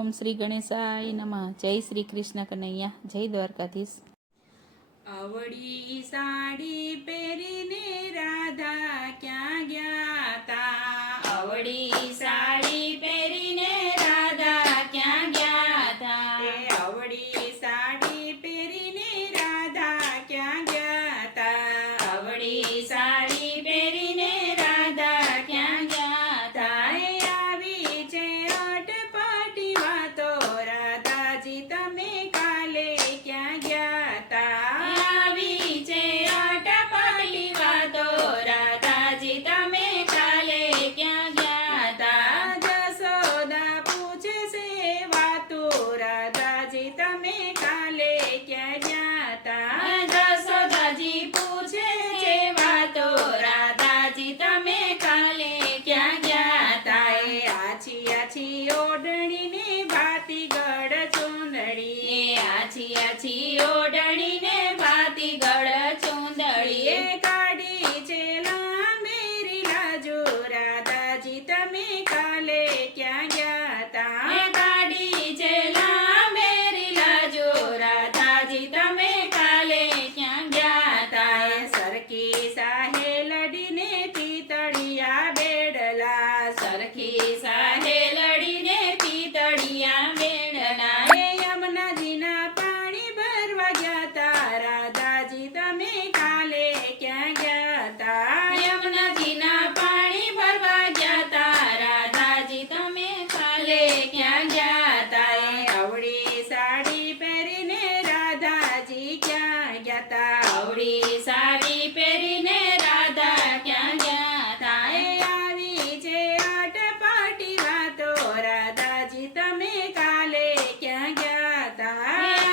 ઓમ શ્રી ગણેશાય નમઃ. જય શ્રી કૃષ્ણ કનૈયા. જય દ્વારકાધીશ. અવળી સાડી પહેરીને રાધા ક્યાં ગયા તા? અવળી સાડી પહેરીને રાધા ક્યાં ગયા તા? તે અવળી સાડી પહેરીને રાધા ક્યાં ગયા તા? અવળી સાડી પહેરીને રાધા ક્યાં ગયા તા? એ આવી છે અટપટી વાતો, રાધાજી તમે કાલે ક્યાં ગયા તા? આવી છે અટપટી વાતો, રાધાજી તમે કાલે ક્યાં ગયા તા? જશોદા પૂછે છે વાતો, રાધાજી તમે કાલે ક્યાં ગયા તા? જશોદાજી પૂછે છે વાતો, રાધાજી તમે કાલે ક્યાં ગયા તા? એ આછી આછી ઓઢણીને ભાતી ગળ ચૂંદડી, એ આછી આછી ઓઢણીને ભાતી ગળ ચૂંદડી, એ કાઢી છે લાંબેરી લાજો, રાધાજી તમે કાલે ક્યાં ગયા તા? એ કાઢી છે લાંબેરી લાજો, રાધાજી તમે કાલે ક્યાં ગયા તા? એ સરખી સાહે લડીને પિતળિયા બેડલા, સરખી સાહે લડીને પિતળિયા બેડલા, એ યમુનાજીના પાણી ભરવા ગયા તા, રાધાજી તમે કાલે ક્યાં ગયા તા? યમુનાજીના પાણી ભરવા ગયા તા, રાધાજી તમે કાલે ક્યાં ગયા તા? એ અવળી સાડી પહેરીને રાધાજી ક્યાં ગયા તા? અવળી સાડી પહેરીને રાધા ક્યાં ગયા તા? એ આવી છે અટપટી વાતો, રાધાજી તમે કાલે ક્યાં ગયા તા?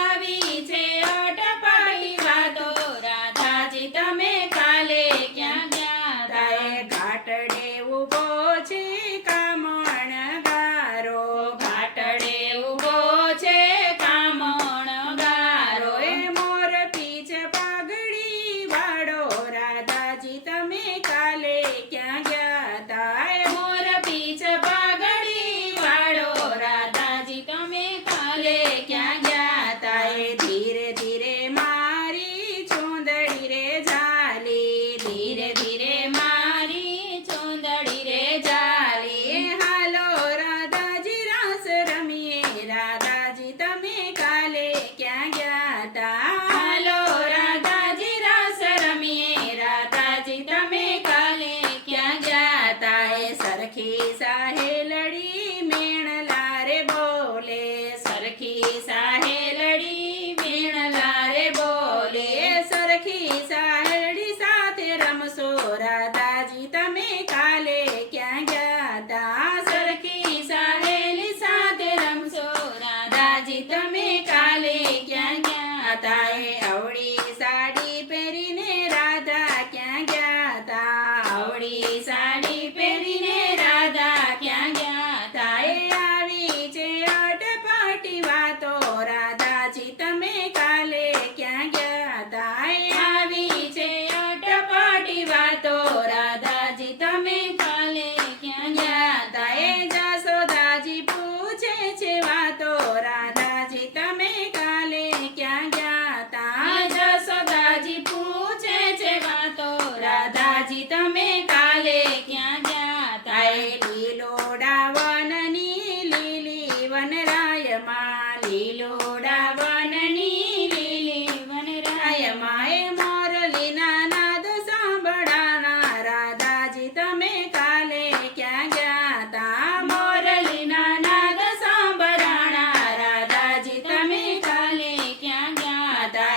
આવી છે અટપટી વાતો, રાધાજી તમે કાલે ક્યાં ગયા તા? એ ઘાટડે ઊભો છે કામણ ગારો, ઘાટડે ઊભો છે કામણ ગારો, એ મોર પીછ પાઘડી વાળો, રાધાજી તમે કાલે ક્યાં ગયા તા? એ મોર પીછ પાઘડી વાળો, રાધાજી તમે કાલે ક્યાં ગયા તા? એ ધીરે ધીરે મારી ચૂંદડી રે ઝાલી, ધીરે ધીરે મારી ચૂંદડી રે જાલી, એ હાલો રાધાજી રાસ રમીએ, રાધાજી તમે કાલે ક્યાં ગયા તા? હાલો રાધાજી રાસ રમીએ, રાધાજી તમે કાલે ક્યાં ગયા તા? એ સરખી સાહે લડી મેણલા રે બોલે, સરખી સાહે લડી વીણલા રે બોલે, એ સરખી સાહડી સાથે રમશો, રાધાજી તમે કાલે ક્યાં ગયા તા? સરખી સાહેલી સાથે રમશો, રાધાજી તમે કાલે ક્યાં ગયા તા? એ અવળી સાડી પહેરીને રાધા ક્યાં ગયા તા? અવળી સાડી પહેરીને રાધા ક્યાં ગયા તા? એ આવી છે અટપટી વાતો, રાધાજી તમે કાલે ક્યાં ગયા તા? એ આવી છે અટપટી વાતો, રાધાજી તમે કાલે ક્યાં ગયા તા? એ જશોદાજી પૂછે છે વાતો, રાધાજી તમે કાલે ક્યાં ગયા તા? જશોદાજી પૂછે છે વાતો, રાધાજી તમે કાલે ક્યાં ગયા તા? એ લીલોડા વનની લીલી વનરાયમાં, લીલોડા વનની લીલી વનરાયમાં, એ મોરલીના નાદ સાંભળાના, રાધાજી તમે કાલે ક્યાં ગયા તા? મોરલીના નાદ સાંભળાણા, રાધાજી તમે કાલે ક્યાં ગયા તા?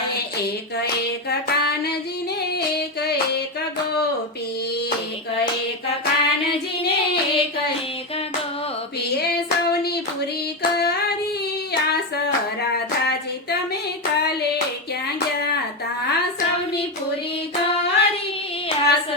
એક એક કાનજીને એક એક ગોપી, એક કાનજીને એક એક ગોપી, એ સૌની પૂરી કરી આસ, રાધાજી તમે કાલે ક્યાં ગયા તા? સૌની પૂરી કરી આસ,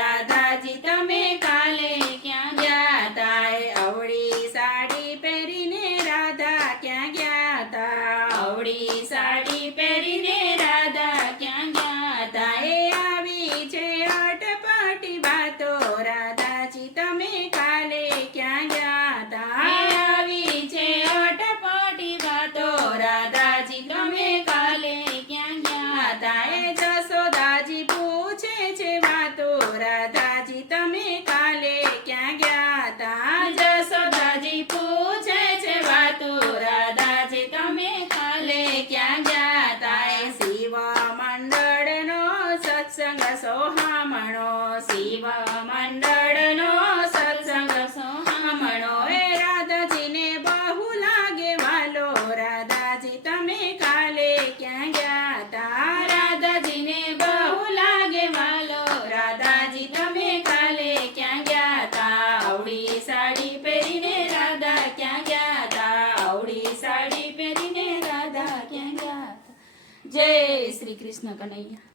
રાધાજી તમે કાલે ક્યાં ગયા તા? એ અવળી સાડી પહેરીને રાધા ક્યાં ગયા તા? અવળી સાડી પહેરીને રાધા ક્યાં ગયા તા? એ આવી છે અટપટી વાતો, રાધાજી તમે કાલે ક્યાં ગયા તા? આવી છે અટપટી કૃષ્ણ કનૈયા.